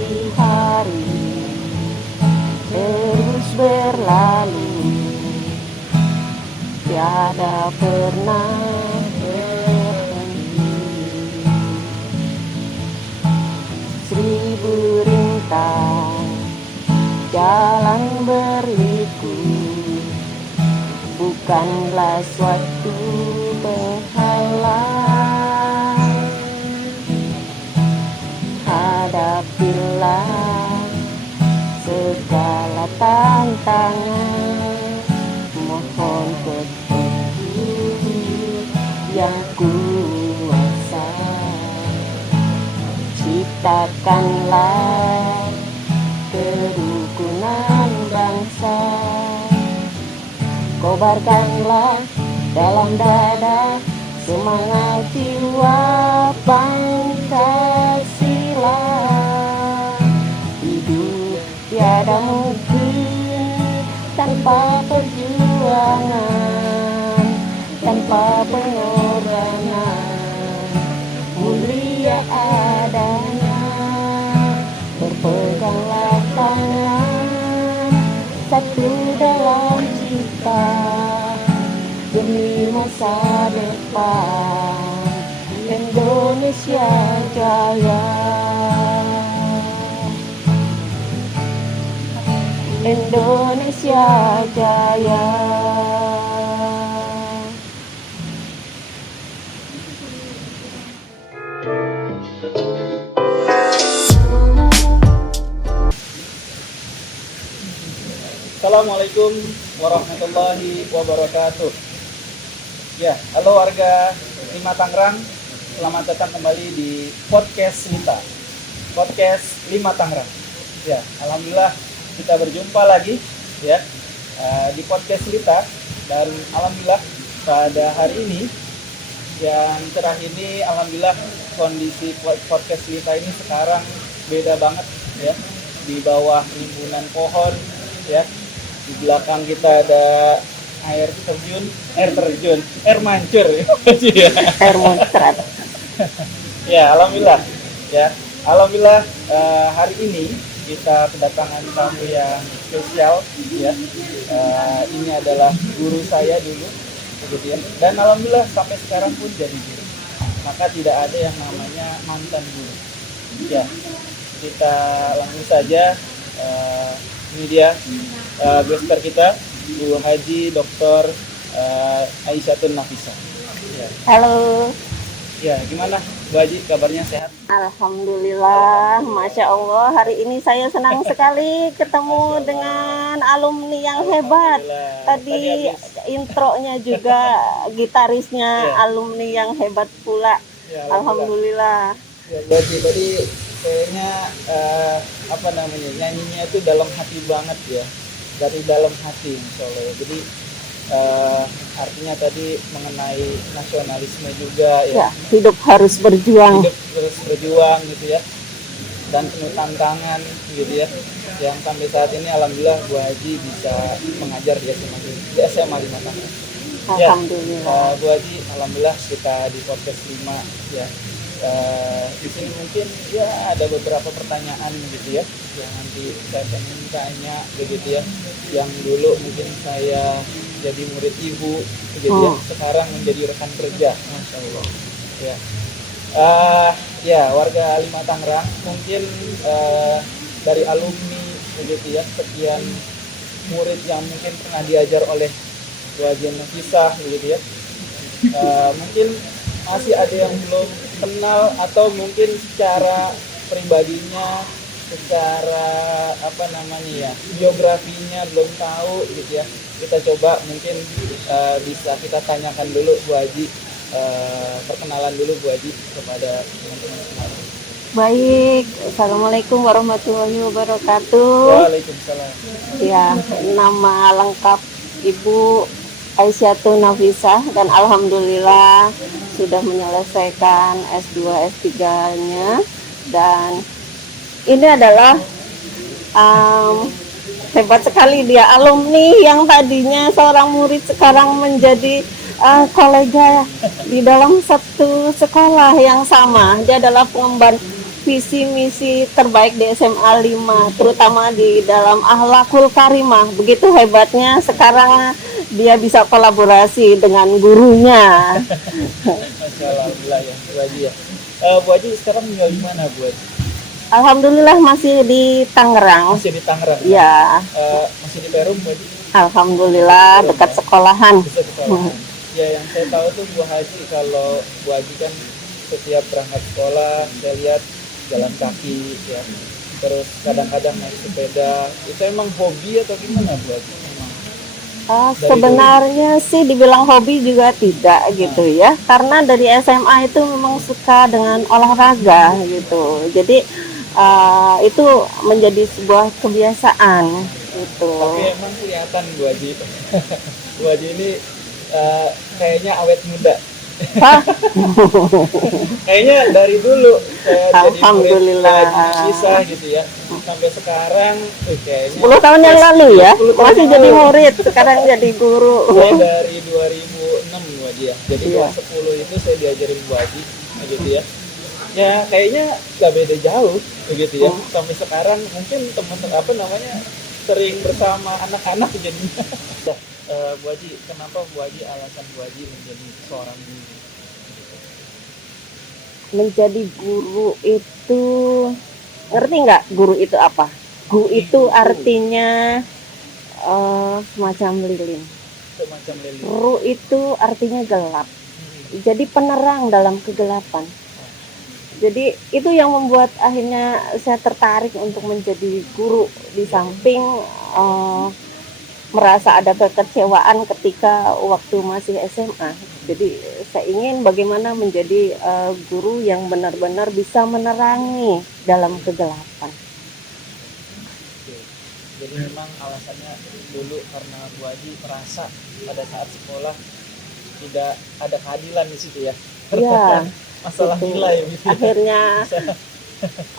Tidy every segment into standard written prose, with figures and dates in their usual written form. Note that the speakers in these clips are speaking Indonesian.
hari-hari terus berlalu, tiada pernah berhenti. Seribu rintang jalan berliku, bukanlah suatu penghalang. Hadapilah segala tantangan, mohon petunjuk yang kuasa. Ciptakanlah kerukunan bangsa, kobarkanlah dalam dada semangat jiwa Pancasila. Hidup tiada mungkin tanpa perjuangan, tanpa pengorbanan, mulia adanya. Berpeganglah tangan, satu dalam cita, demi masa depan Indonesia Jaya. Indonesia Jaya. Assalamualaikum warahmatullahi wabarakatuh. Ya, halo warga Lima Tangerang, selamat datang kembali di podcast Lita, podcast Lima Tangerang. Ya, alhamdulillah kita berjumpa lagi ya di podcast Lita, dan alhamdulillah pada hari ini yang terakhir ini alhamdulillah kondisi podcast Lita ini sekarang beda banget ya, di bawah rimbunan pohon ya. Di belakang kita ada air mancur ya. Air muncrat. Ya, alhamdulillah ya. Alhamdulillah hari ini kita kedatangan tamu yang spesial ya. Ini adalah guru saya dulu begitu ya. Dan alhamdulillah sampai sekarang pun jadi guru. Maka tidak ada yang namanya mantan guru. Ya. Kita langsung saja ini dia gestar kita, Bu Haji Dr. Aisyatun Nafisa. Ya. Halo. Ya, gimana Bu Haji, kabarnya sehat? Alhamdulillah, Masya Allah. Hari ini saya senang sekali ketemu dengan alumni yang hebat. Tadi intronya juga gitarisnya alumni yang hebat pula. Ya, Alhamdulillah. Ya, Bu Haji, tadi kayaknya nyanyinya itu dalam hati banget ya, dari dalam hati Insya Allah. Jadi artinya tadi mengenai nasionalisme juga ya, hidup harus berjuang. hidup terus berjuang gitu ya, dan penuh tantangan gitu ya, yang sampai saat ini alhamdulillah Bu Haji bisa mengajar di SMA 5 Tangerang. Alhamdulillah. Bu Haji, alhamdulillah kita di podcast 5 ya. Di sini mungkin ya ada beberapa pertanyaan gitu ya, yang nanti saya pengen tanya begitu ya. Yang dulu mungkin saya jadi murid ibu begitu ya, sekarang menjadi rekan kerja, Masya Allah ya. Ya, warga Lima Tangerang mungkin dari alumni begitu ya, sekian murid yang mungkin pernah diajar oleh Bu Haji Nafisa begitu ya, mungkin masih ada yang belum kenal, atau mungkin secara pribadinya, secara biografinya belum tahu gitu ya. Kita coba mungkin bisa kita tanyakan dulu Bu Haji, perkenalan dulu Bu Haji kepada teman-teman semua. Baik, Assalamualaikum warahmatullahi wabarakatuh. Waalaikumsalam. Ya, nama lengkap Ibu Aisyatun Nafisa, dan alhamdulillah sudah menyelesaikan S2 S3-nya, dan ini adalah hebat sekali dia, alumni yang tadinya seorang murid sekarang menjadi kolega di dalam satu sekolah yang sama. Dia adalah pengemban visi misi terbaik di SMA 5, terutama di dalam akhlakul karimah. Begitu hebatnya sekarang dia bisa kolaborasi dengan gurunya. Masya Allah, alhamdulillah ya Bu Haji ya. Bu Haji sekarang tinggal di mana Bu Haji? Alhamdulillah masih di Tangerang. Masih di Tangerang. Ya, Masih di Perum Bu Haji? alhamdulillah dekat sekolahan. Bisa sekolahan. Ya yang saya tahu tuh Bu Haji, kalau Bu Haji kan setiap berangkat sekolah saya lihat jalan kaki ya. Terus kadang-kadang naik sepeda. Itu emang hobi atau gimana Bu Haji? Emang Sebenarnya sih dibilang hobi juga tidak gitu ya, karena dari SMA itu memang suka dengan olahraga gitu. Jadi itu menjadi sebuah kebiasaan gitu. Tapi emang kelihatan Bu Haji. Bu Haji ini kayaknya awet muda. Hah? Kayaknya dari dulu saya jadi murid Alhamdulillah. bisa gitu ya, sampai sekarang kayaknya 10 tahun yang lalu ya, 10 tahun masih yang jadi lalu. murid, sekarang jadi guru. Saya dari 2006 Bu Haji ya, jadi Iya. kelas 10 itu saya diajarin Bu Haji gitu ya. Ya kayaknya gak beda jauh begitu ya, sampai sekarang mungkin teman-teman apa namanya sering bersama anak-anak jadinya. Bu Haji, kenapa Bu Haji, alasan Bu Haji menjadi seorang guru? Menjadi guru itu, ngerti nggak guru itu apa? Guru itu artinya semacam lilin. Semacam lilin. Ru itu artinya gelap. Jadi penerang dalam kegelapan. Jadi itu yang membuat akhirnya saya tertarik untuk menjadi guru, di samping merasa ada kekecewaan ketika waktu masih SMA. Jadi saya ingin bagaimana menjadi guru yang benar-benar bisa menerangi dalam kegelapan. Oke. Jadi memang alasannya dulu karena Bu Haji merasa pada saat sekolah tidak ada keadilan di situ ya. Ya, Masalah itu. nilai gitu. Akhirnya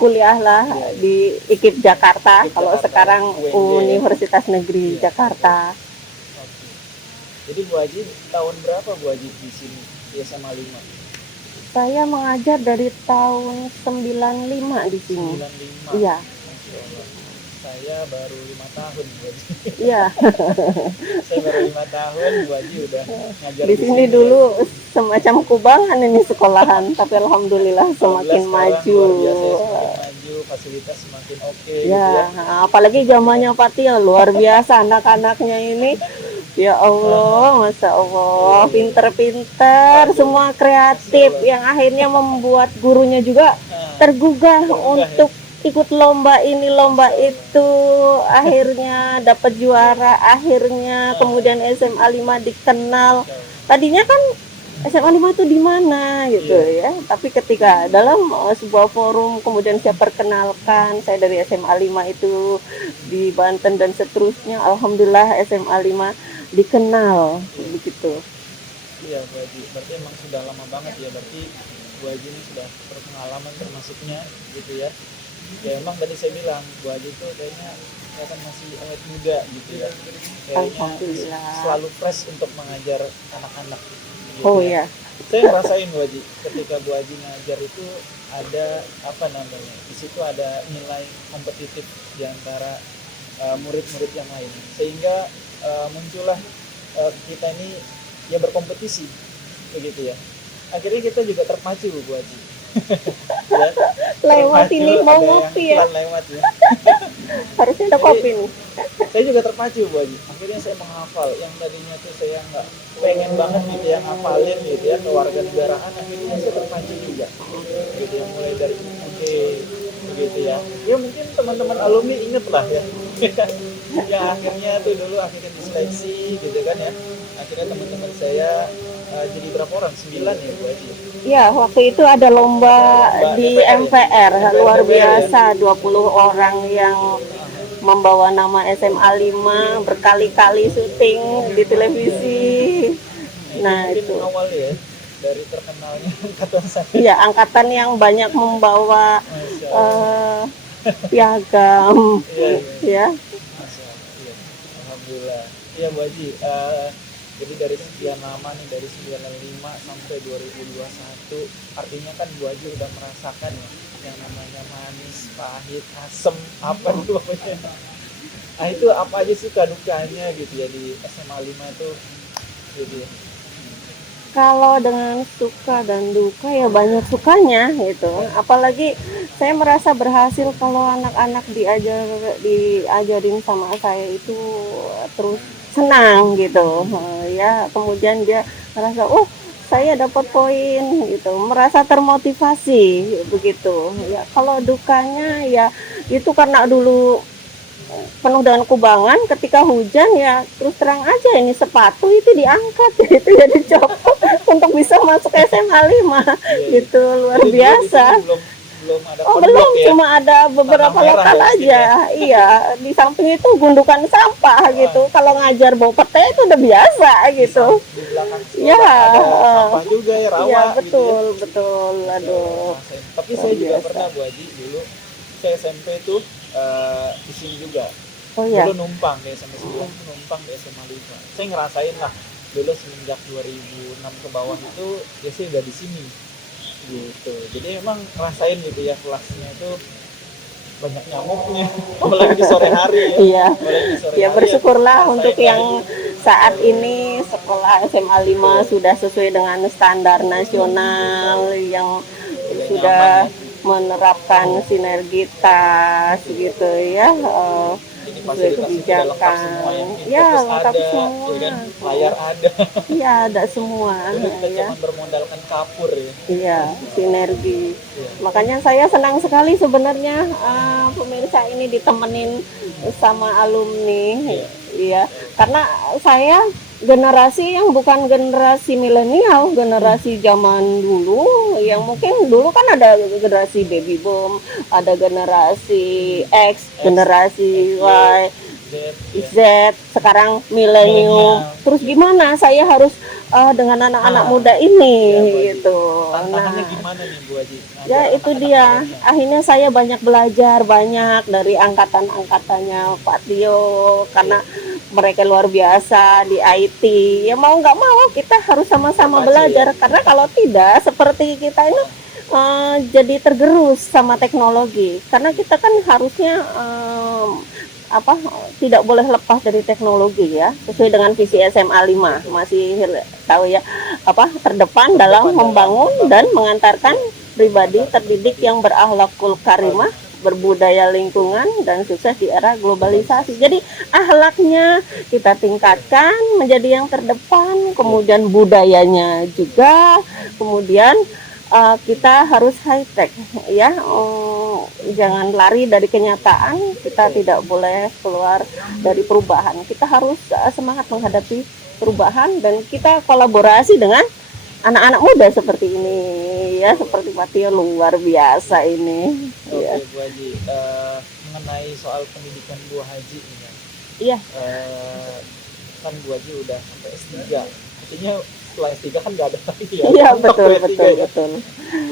kuliahlah di IKIP Jakarta, IKIP kalau Jakarta, sekarang UNJ. Universitas Negeri Iya. Jakarta. Oke. Jadi Bu Haji tahun berapa Bu Haji di sini di SMA 5? Saya mengajar dari tahun 95 di sini. 95. Iya, Masya Allah. Saya baru 5 tahun Bu Haji. iya. Saya baru 5 tahun Bu Haji udah ngajar Di sini dulu semacam kubangan ini sekolahan, tapi alhamdulillah semakin maju. Luar biasa ya, semakin maju, fasilitas semakin oke gitu Ya, ya. apalagi zamannya Fatia luar biasa anak-anaknya ini. Ya Allah, Masya Allah, pinter-pinter, semua kreatif, yang akhirnya membuat gurunya juga tergugah untuk ikut lomba ini, lomba itu, akhirnya dapat juara, akhirnya kemudian SMA 5 dikenal. Tadinya kan SMA 5 itu di mana gitu ya, tapi ketika dalam sebuah forum kemudian saya perkenalkan saya dari SMA 5 itu di Banten dan seterusnya, alhamdulillah SMA 5 dikenal begitu. Iya Bu Haji, berarti emang sudah lama banget ya, berarti Bu Haji ini sudah berpengalaman termasuknya gitu ya. Ya emang tadi saya bilang Bu Haji itu kayaknya masih awet muda gitu ya. Kayaknya Alhamdulillah. selalu fresh untuk mengajar anak-anak. Gitu Oh ya. ya, Saya ngerasain Bu Haji, ketika Bu Haji ngajar itu ada apa namanya? Di situ ada nilai kompetitif di antara murid-murid yang lain, sehingga muncullah kita ini ya berkompetisi begitu ya. Akhirnya kita juga terpacu Bu Haji. Ya, lewat terpacu, ini mau ada yang ngopi ya, iklan lewat ya. harusnya ada kopi nih. Saya juga terpacu Bu Haji. Akhirnya saya menghafal yang tadinya tuh saya nggak pengen banget gitu ya ngafalin gitu ya kewarganegaraan, akhirnya saya terpacu juga gitu ya, mulai dari oke begitu ya. Ya mungkin teman-teman alumni inget lah ya. Ya akhirnya tuh dulu akhirnya diseleksi gitu kan ya. Akhirnya teman-teman saya jadi berapa orang? 9 ya Bu Haji. Ya, waktu itu ada lomba di MPR, luar biasa, 20 orang yang membawa nama SMA 5, berkali-kali syuting di televisi. Nah, mungkin itu. awal ya dari terkenalnya angkatan saya. Ya, angkatan yang banyak membawa Masya Allah. piagam, Iya, iya. ya. Masya Allah, iya. Alhamdulillah. Iya Bu Haji, Jadi dari sekian lama nih, dari 95 sampai 2021, artinya kan Bu Haji udah merasakan ya yang namanya manis, pahit, asem, apa itu pokoknya. Nah itu apa aja sih dukanya gitu ya di SMA 5 itu gitu ya. Kalau dengan suka dan duka ya banyak sukanya gitu. Apalagi saya merasa berhasil kalau anak-anak diajarin sama saya itu terus senang gitu. Ya, kemudian dia merasa, "Oh, saya dapat poin," gitu. Merasa termotivasi begitu. Ya, kalau dukanya ya itu karena dulu penuh dengan kubangan, ketika hujan ya terus terang aja ini sepatu itu diangkat itu ya dicopot untuk bisa masuk SMA 5 gitu, luar Jadi biasa. belum belum ada Oh pondok belum, ya. cuma ada beberapa Tanah merah lokal ya, aja. Iya, di samping itu gundukan sampah gitu. Kalau ngajar bawa pete itu udah biasa gitu. Di belakang sekolah Ya, ada sampah juga ya, rawa iya gitu ya. betul, betul. Aduh. Tapi saya juga biasa. pernah Bu Haji dulu, saya SMP tuh di sini juga. Oh ya. Dulu numpang di SMA 9, numpang di SMA 5. Saya ngerasain lah dulu semenjak 2006 ke bawah itu ya saya udah di sini gitu. Jadi emang ngerasain gitu ya, kelasnya itu banyak nyamuknya, apalagi di sore hari ya. Iya. Apalagi di sore Ya hari bersyukurlah ngerasain untuk lah yang itu. saat ini sekolah SMA 5 sudah sesuai dengan standar nasional yang Udah sudah nyaman ya. menerapkan sinergitas gitu ya. Jadi Sesuai fasilitasnya sudah lengkap semua ya. kebijakan. Ya, Interface lengkap ada, semua. ya kan? Layar ada. Iya, ada semua Dulu kita ya. cuma bermodalkan kapur ya. Iya, sinergi. Iya. Makanya saya senang sekali sebenarnya pemirsa ini ditemenin sama alumni. Iya, karena saya generasi yang bukan generasi milenial, generasi zaman dulu yang mungkin dulu kan ada generasi baby boom, ada generasi X, generasi Y, Z, ya. Z, sekarang milenium. Terus gimana saya harus dengan anak-anak muda ini Ya, Bu Haji. gitu. Tantangannya Nah, gimana nih Bu Haji? ya itu dia. Akhirnya saya banyak belajar banyak dari angkatan-angkatannya Pak Tio karena mereka luar biasa di IT. Ya mau nggak mau kita harus sama-sama Terpacu, belajar ya. karena kalau tidak seperti kita ini jadi tergerus sama teknologi. Karena kita kan harusnya tidak boleh lepas dari teknologi ya, sesuai dengan visi SMA 5 masih tahu ya, terdepan dalam membangun dan mengantarkan pribadi terdidik yang berakhlakul karimah, berbudaya lingkungan dan sukses di era globalisasi. Jadi akhlaknya kita tingkatkan menjadi yang terdepan, kemudian budayanya juga, kemudian kita harus high tech ya, jangan lari dari kenyataan, kita tidak boleh keluar dari perubahan, kita harus semangat menghadapi perubahan dan kita kolaborasi dengan anak-anak muda seperti ini ya, seperti Pak Tio luar biasa ini. Oke, Ya. Bu Haji, mengenai soal pendidikan Bu Haji ini kan, Iya. kan Bu Haji udah sampai S3, artinya setelah S3 kan nggak ada lagi ya. Iya Mentok betul S3 betul ya. betul.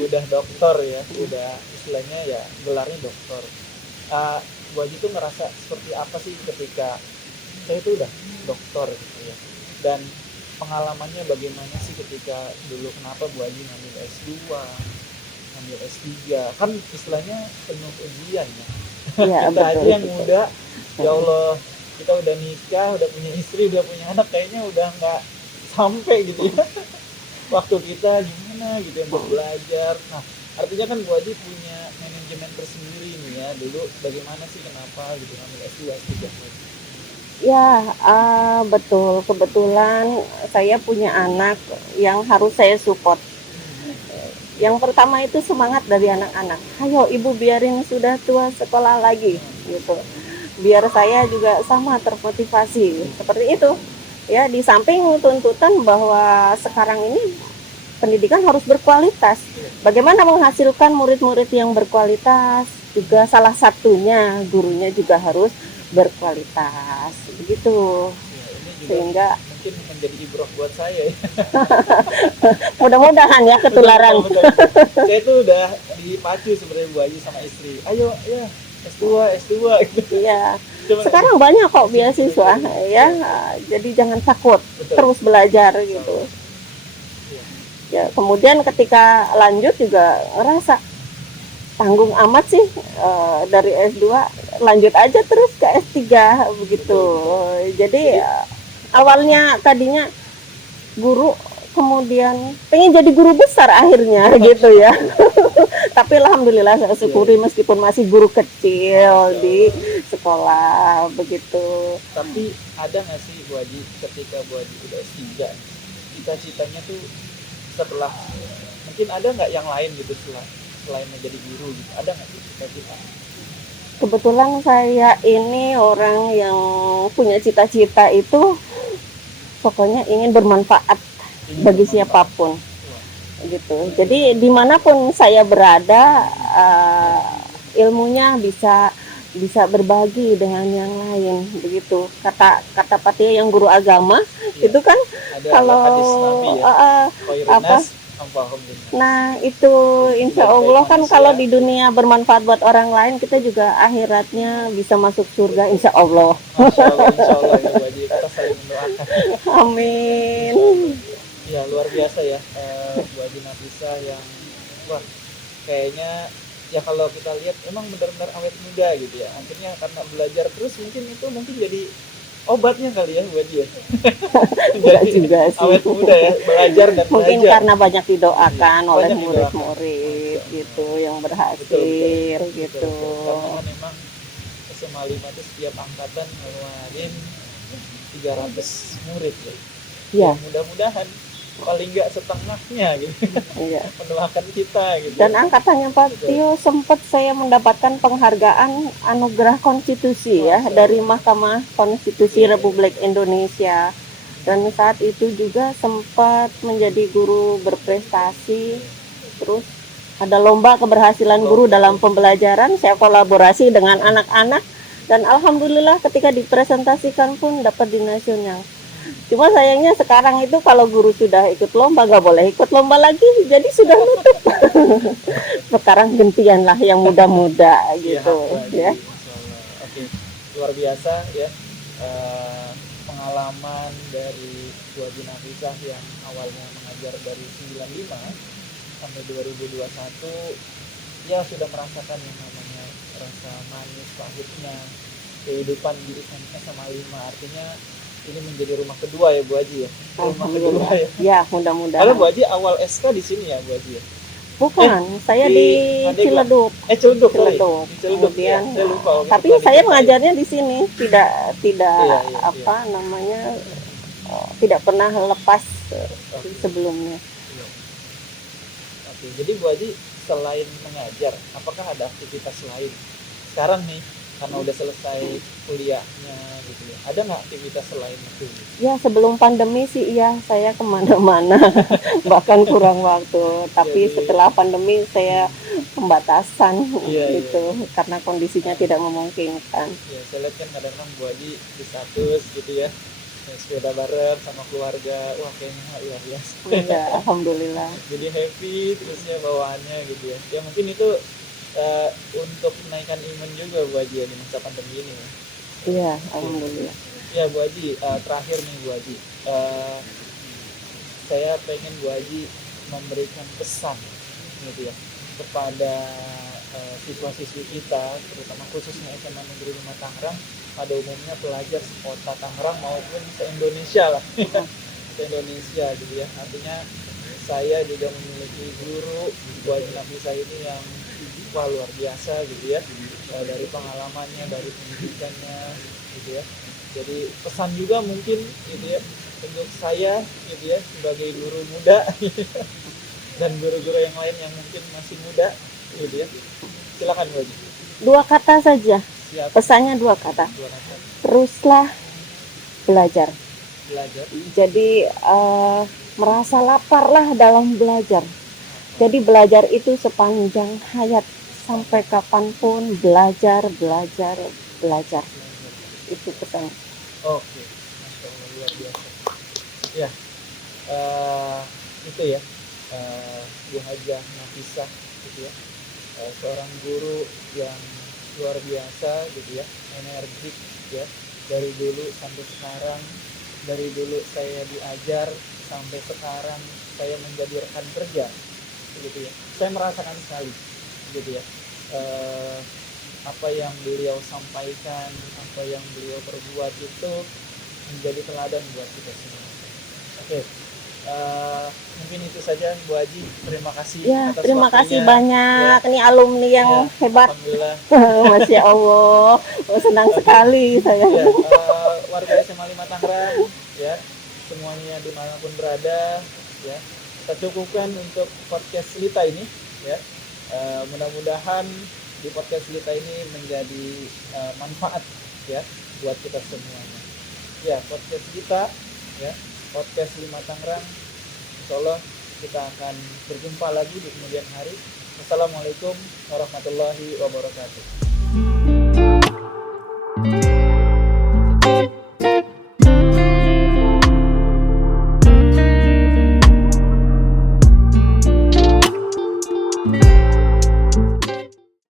Udah dokter ya, udah istilahnya ya gelarnya dokter. Bu Haji tuh ngerasa seperti apa sih ketika saya itu udah dokter gitu ya, dan pengalamannya bagaimana sih ketika dulu, kenapa Bu Haji ngambil S2, ngambil S3, kan istilahnya penuh ujian ya. Iya Kita betul. aja yang muda, ya Allah, kita udah nikah, udah punya istri, udah punya anak, kayaknya udah nggak sampai gitu ya. Waktu kita gimana gitu yang buat belajar. Nah, artinya kan Bu Haji punya manajemen tersendiri nih ya. Dulu bagaimana sih, kenapa gitu ngambil S2, S3 Bu Haji? Ya, betul. Kebetulan saya punya anak yang harus saya support. Yang pertama itu semangat dari anak-anak. Ayo ibu biarin sudah tua sekolah lagi gitu. Biar saya juga sama termotivasi. Seperti itu. Ya, di samping tuntutan bahwa sekarang ini pendidikan harus berkualitas. Bagaimana menghasilkan murid-murid yang berkualitas? Juga salah satunya gurunya juga harus berkualitas. Begitu. Ya, ini juga Sehingga mungkin menjadi ibroh buat saya ya. mudah-mudahan ya ketularan. Betul. Saya tuh udah dipacu sebenarnya Bu Haji sama istri. Ayo ya S2 gitu. Iya. Cuman, Sekarang banyak kok beasiswa ya, jadi jangan takut, betul. terus belajar gitu. Iya. Ya, kemudian ketika lanjut juga rasa tanggung amat sih, dari S2 lanjut aja terus ke S3 begitu. Jadi awalnya tadinya guru, kemudian pengen jadi guru besar akhirnya gitu ya. Tapi alhamdulillah saya syukuri meskipun masih guru kecil di sekolah begitu. Tapi ada nggak sih Bu Haji ketika Bu Haji udah S3, cita-citanya tuh setelah, mungkin ada nggak yang lain gitu selain menjadi guru gitu, ada nggak sih cita-cita? Kebetulan saya ini orang yang punya cita-cita itu pokoknya ingin bermanfaat bagi siapapun gitu. Jadi dimanapun saya berada, ilmunya bisa berbagi dengan yang lain begitu. Kata Patia yang guru agama itu kan Ada kalau hadis Nabi ya, apa? Nah itu insya Allah kan kalau di dunia bermanfaat buat orang lain, kita juga akhiratnya bisa masuk surga insya Allah. Masya Allah, insya Allah ya Bu Haji, kita saling mendoakan. Amin. Ya luar biasa ya, Bu Haji Nafisah yang wah kayaknya ya kalau kita lihat emang benar-benar awet muda gitu ya. Akhirnya karena belajar terus mungkin jadi obatnya kali ya Bu Haji ya. Enggak juga sih. Awet muda ya, belajar dan Mungkin belajar. karena banyak didoakan oleh Banyak didoakan. murid-murid gitu yang berhasil Betul. gitu. Karena kan memang SMA 5 itu setiap angkatan ngeluarin 300 murid ya. Ya, Mudah-mudahan paling nggak setengahnya gitu iya. mendoakan kita gitu. Dan angkatannya Pak Tio sempat saya mendapatkan penghargaan anugerah konstitusi ya dari Mahkamah Konstitusi Republik Indonesia. Dan saat itu juga sempat menjadi guru berprestasi. Terus ada lomba keberhasilan guru dalam pembelajaran, saya kolaborasi dengan anak-anak dan alhamdulillah ketika dipresentasikan pun dapat di nasional. Cuma sayangnya sekarang itu kalau guru sudah ikut lomba gak boleh ikut lomba lagi, jadi sudah nutup. Sekarang gantian lah yang muda-muda gitu ya. Oke, luar biasa ya. Pengalaman dari Bu Haji Nafisah yang awalnya mengajar dari 95 sampai 2021 ya sudah merasakan yang namanya rasa manis pahitnya kehidupan di SMA 5. Artinya ini menjadi rumah kedua ya Bu Haji ya. Rumah kedua ya. Ya, mudah-mudahan. Kalau Bu Haji awal SK di sini ya Bu Haji ya. Bukan, saya di Ciledug. Ciledug. Kemudian, ya, saya lupa. tapi saya mengajarnya di sini, tidak Iya. namanya, tidak pernah lepas sebelumnya. Oke, jadi Bu Haji selain mengajar, apakah ada aktivitas lain sekarang nih karena udah selesai kuliahnya gitu ya? Ada nggak aktivitas selain itu? Ya sebelum pandemi sih iya saya kemana-mana bahkan kurang waktu. Tapi setelah pandemi saya pembatasan gitu karena kondisinya tidak memungkinkan. Ya saya lihat kan kadang-kadang Bu Haji di status gitu ya, sepeda bareng sama keluarga, wah kayaknya luar biasa. Iya, alhamdulillah. Jadi happy terusnya bawaannya gitu ya. Ya mungkin itu untuk menaikkan imun juga Bu Haji ya di masa pandemi ini ya. Iya, alhamdulillah. Ya Bu Haji, terakhir nih Bu Haji, saya pengen Bu Haji memberikan pesan gitu ya kepada siswa-siswi kita, terutama khususnya SMA Negeri 5 Tangerang, pada umumnya pelajar sekota Tangerang maupun se-Indonesia lah, se-Indonesia gitu ya. Artinya saya juga memiliki guru Bu Haji Nafisah ini yang wah luar biasa gitu ya, dari pengalamannya, dari pendidikannya gitu ya. Jadi pesan juga mungkin gitu ya untuk saya gitu ya sebagai guru muda dan guru-guru yang lain yang mungkin masih muda gitu ya. Silakan Bu Haji. 2 kata saja. Siap. Pesannya 2 kata. 2 kata. Teruslah belajar. Belajar. Jadi merasa laparlah dalam belajar. Jadi belajar itu sepanjang hayat, sampai kapanpun belajar. Itu pesan. Oke, Masya Allah, luar biasa. Ya, itu ya, Bu Haji Nafisah gitu ya, seorang guru yang luar biasa gitu ya, energik ya, dari dulu sampai sekarang, dari dulu saya diajar sampai sekarang saya menjadi rekan kerja, begitu ya. Saya merasakan sekali, begitu ya. Apa yang beliau sampaikan, apa yang beliau perbuat itu menjadi teladan buat kita semua. Oke, mungkin itu saja Bu Haji. Terima kasih Ya, atas terima kasih waktunya. banyak. Ini alumni yang Ya, hebat. Alhamdulillah. Masya Allah. Senang sekali saya. Ya, warga SMA 5 Tangerang, ya, semuanya dimanapun berada, ya, kita cukupkan untuk podcast Lita ini, ya. Mudah-mudahan di podcast Lita ini menjadi manfaat, ya, buat kita semuanya. Ya, podcast kita, ya, podcast 5 Tangerang. Insyaallah kita akan berjumpa lagi di kemudian hari. Wassalamualaikum warahmatullahi wabarakatuh.